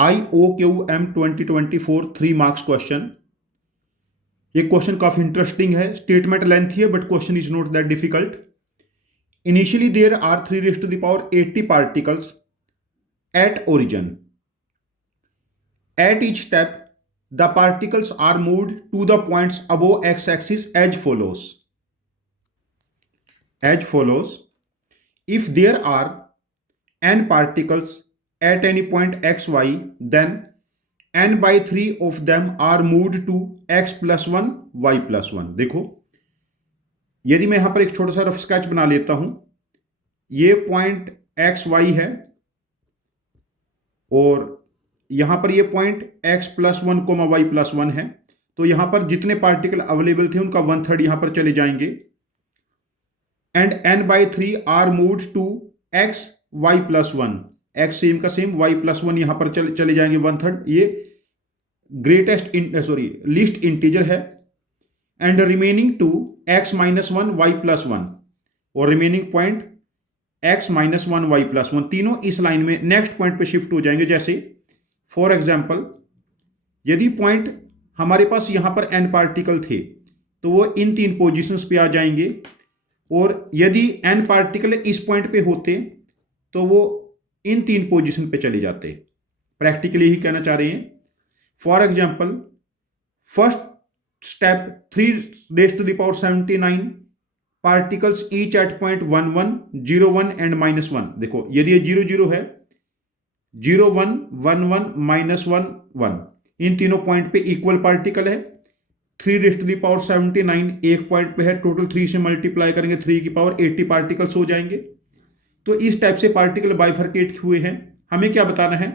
IOQM 2024 3 marks question. ये question काफी interesting है, स्टेटमेंट लेंथी है but question is not that difficult. Initially there are 3 raised to the power 80 particles at origin. At each step, the particles are moved to the points above x-axis as follows. As follows. If there are n particles at any point xy, then n by 3 of them are moved to x plus 1 y plus 1। देखो, यदि मैं यहां पर एक छोटा सा rough sketch बना लेता हूं, ये पॉइंट एक्स वाई है और यहां पर ये point x plus 1 comma y plus 1 है। तो यहां पर जितने पार्टिकल अवेलेबल थे उनका 1/3 यहां पर चले जाएंगे। And n by 3 are moved to x y plus 1, x same का सेम, y प्लस 1 यहां पर चले जाएंगे 1/3। ये ग्रेटेस्ट लीस्ट इंटीजर है। And remaining two x minus 1 y plus 1 और remaining point x minus 1 y plus 1, तीनों इस लाइन में नेक्स्ट पॉइंट पे शिफ्ट हो जाएंगे। जैसे फॉर एग्जाम्पल, यदि पॉइंट हमारे पास यहां पर n पार्टिकल थे तो वो इन 3 पोजीशंस पे आ जाएंगे, और यदि n पार्टिकल इस पॉइंट पे होते तो वो इन 3 पोजीशन पे चले जाते। प्रैक्टिकली ही कहना चाह रहे हैं। For example, first step 3 raised to the power 79 particles each eight point 1 1 0 1 and -1। देखो, यदि ये 0 0 है, 0 1 1 1 -1 1, इन तीनों पॉइंट पे इक्वल पार्टिकल है। 3 raised to the power 79 एक पॉइंट पे है, टोटल 3 से मल्टीप्लाई करेंगे 3 की पावर 80 पार्टिकल्स हो जाएंगे। तो इस टाइप से पार्टिकल बाइफरकेट हुए हैं। हमें क्या बताना है?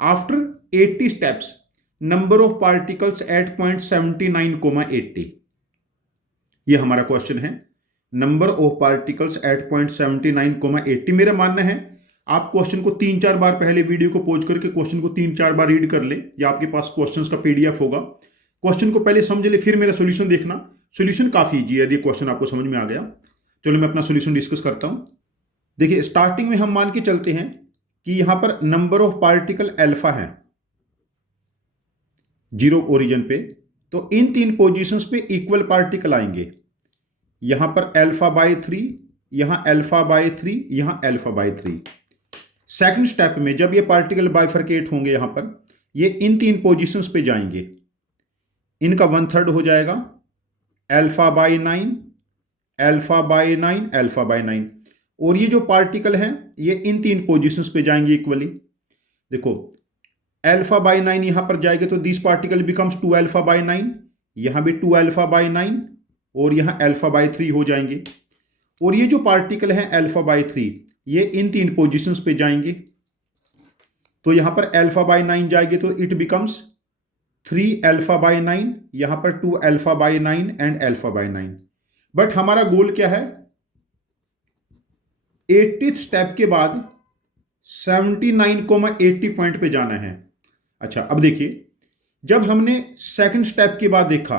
After 80 steps number of particles at point 79 80। ये हमारा क्वेश्चन है, number of particles at point 79 80। मेरा मानना है आप क्वेश्चन को 3-4 बार, पहले वीडियो को पॉज करके क्वेश्चन को 3-4 बार रीड कर ले, या आपके पास क्वेश्चंस का पीडीएफ होगा। क्वेश्चन को पहले समझ ले, फिर मेरा सॉल्यूशन देखना। सॉल्यूशन काफी इजी है यदि क्वेश्चन आपको समझ में आ गया। चलो मैं अपना सॉल्यूशन डिस्कस करता हूं। देखिए, स्टार्टिंग में हम मान के चलते हैं कि यहां पर नंबर ऑफ पार्टिकल अल्फा है 0 ओरिजिन पे, तो इन 3 पोजीशंस पे इक्वल पार्टिकल आएंगे। यहां पर अल्फा बाय 3, यहां अल्फा बाय 3, यहां अल्फा बाय 3। सेकंड स्टेप में जब ये पार्टिकल बाइफरकेट होंगे, यहां पर ये इन 3 पोजीशंस पे जाएंगे, इनका 1/3 हो जाएगा alpha by 9, alpha by 9, alpha by 9। और ये जो पार्टिकल हैं ये इन 3 पोजीशंस पे जाएंगे इक्वली। देखो, अल्फा बाय 9 यहां पर जाएंगे तो this particle becomes 2 alpha by 9, यहां भी 2 अल्फा बाय 9, और यहां अल्फा बाय 3 हो जाएंगे। और ये जो पार्टिकल हैं अल्फा बाय 3, ये इन 3 पोजीशंस पे जाएंगे। तो यहां पर अल्फा बाय 9 जाएंगे तो इट बिकम्स 3 अल्फा बाय 9, यहां पर 2 alpha by 9 and alpha by 9। But हमारा गोल क्या है? 80th स्टेप के बाद 79 80 पॉइंट पे जाना है। अच्छा, अब देखिए, जब हमने सेकंड स्टेप के बाद देखा,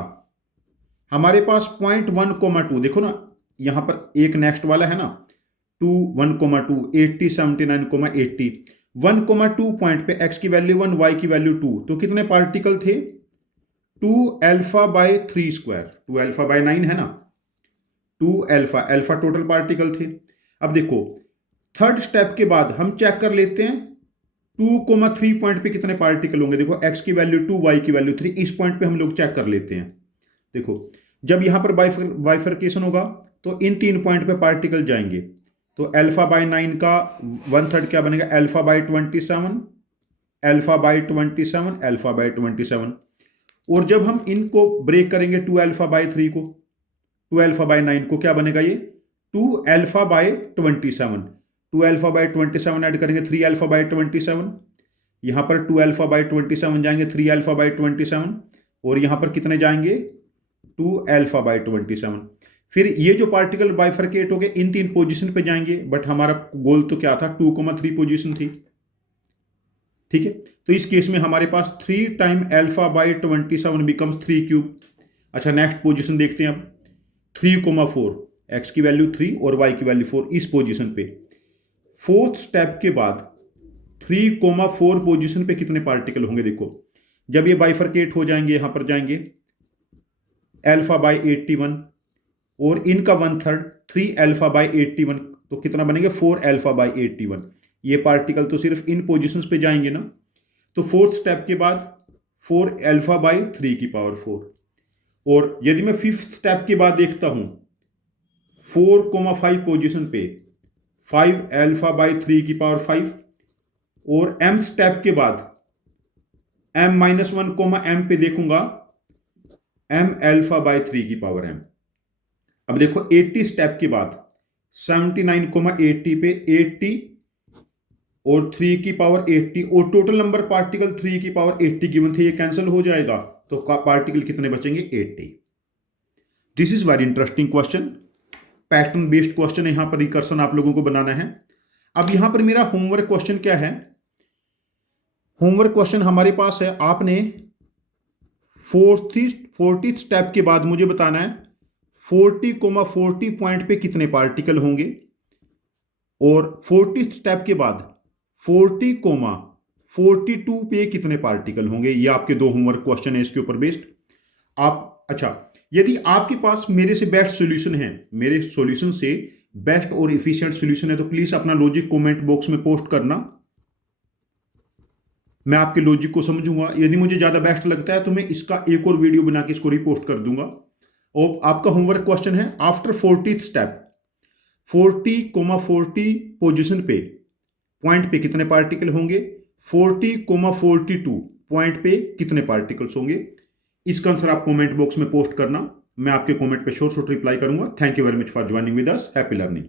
हमारे पास पॉइंट 1 2, देखो ना, यहां पर एक नेक्स्ट वाला है ना, 2 1 2 80 79 80। 1 2 पॉइंट पे x की वैल्यू 1, y की वैल्यू 2, तो कितने पार्टिकल थे? 2 alpha by 3 square, 2 alpha by 9 है ना, 2 अल्फा टोटल पार्टिकल थे। अब देखो, थर्ड स्टेप के बाद हम चेक कर लेते हैं 2 3 पॉइंट पे कितने पार्टिकल होंगे। देखो, x की वैल्यू 2, y की वैल्यू 3, इस पॉइंट पे हम लोग चेक कर लेते हैं। देखो, जब यहां पर बाइफरकेशन होगा तो इन 3 पॉइंट पे पार्टिकल जाएंगे, तो अल्फा बाय 9 का 1/3 क्या बनेगा? Alpha by 27, alpha by 27, alpha by 27। और जब हम इनको ब्रेक करेंगे 2 अल्फा बाय 3 को, 2 अल्फा बाय 9 को, क्या बनेगा? ये 2 alpha by 27। 2 alpha by 27 add करेंगे 3 अल्फा बाय 27, यहां पर 2 अल्फा बाय 27 जाएंगे 3 अल्फा बाय 27, और यहां पर कितने जाएंगे? 2 अल्फा बाय 27। फिर ये जो पार्टिकल बाइफरकेट हो गए इन 3 पोजीशन पे जाएंगे, बट हमारा गोल तो क्या था? 2 3 पोजीशन थी। ठीक है, तो इस केस में हमारे पास 3 time alpha by 27 becomes 3 cube. अच्छा, नेक्स्ट पोजीशन देखते हैं अब, 3 4, x की वैल्यू 3 और y की वैल्यू 4 इस पोजीशन पे। फोर्थ स्टेप के बाद 3,4 पोजीशन पे कितने पार्टिकल होंगे। देखो जब ये बाइफरकेट हो जाएंगे, यहां पर जाएंगे अल्फा बाय 81 और इनका 1/3 3 अल्फा बाय 81, तो कितना बनेंगे 4 अल्फा बाय 81। ये पार्टिकल तो सिर्फ इन पोजीशंस पे जाएंगे ना, तो फोर्थ स्टेप के बाद 4 अल्फा बाय 3 की पावर 4। और यदि मैं फिफ्थ स्टेप के बाद देखता हूं 4,5 पोजीशन पे 5 अल्फा बाय 3 की पावर 5, और एम स्टेप के बाद m-1 m पे देखूंगा m अल्फा बाय 3 की पावर m। अब देखो 80 स्टेप के बाद 79,80 पे 80 और 3 की पावर 80, और टोटल नंबर पार्टिकल 3 की पावर 80 गिवन थे, ये कैंसिल हो जाएगा, तो पार्टिकल कितने बचेंगे 80। This is very interesting question, pattern based question है। यहां पर रिकर्सन आप लोगों को बनाना है। अब यहां पर मेरा होमवर्क क्वेश्चन क्या है। होमवर्क क्वेश्चन हमारे पास है, आपने 40th स्टेप के बाद मुझे बताना है 40,40 पॉइंट पे कितने पार्टिकल होंगे, और 40th स्टेप के बाद 40,42 पे कितने पार्टिकल होंगे। ये आपके दो होमवर्क क्वेश्चन है इसके ऊपर बेस्ड। आप अच्छा, यदि आपके पास मेरे से बेस्ट सॉल्यूशन है, मेरे सॉल्यूशन से बेस्ट और एफिशिएंट सॉल्यूशन है, तो प्लीज अपना लॉजिक कमेंट बॉक्स में पोस्ट करना, मैं आपके लॉजिक को समझूंगा। यदि मुझे ज्यादा बेस्ट लगता है तो मैं इसका एक और वीडियो बना के इसको रिपोस्ट कर दूंगा। और आपका होमवर्क क्वेश्चन है, आफ्टर 40th स्टेप 40,40 पोजीशन पे पॉइंट पे कितने पार्टिकल होंगे, 40,42 पॉइंट पे कितने पार्टिकल्स होंगे। इसका आंसर आप कमेंट बॉक्स में पोस्ट करना, मैं आपके कमेंट पे शॉर्ट रिप्लाई करूंगा। Thank you very much for joining with us. Happy learning.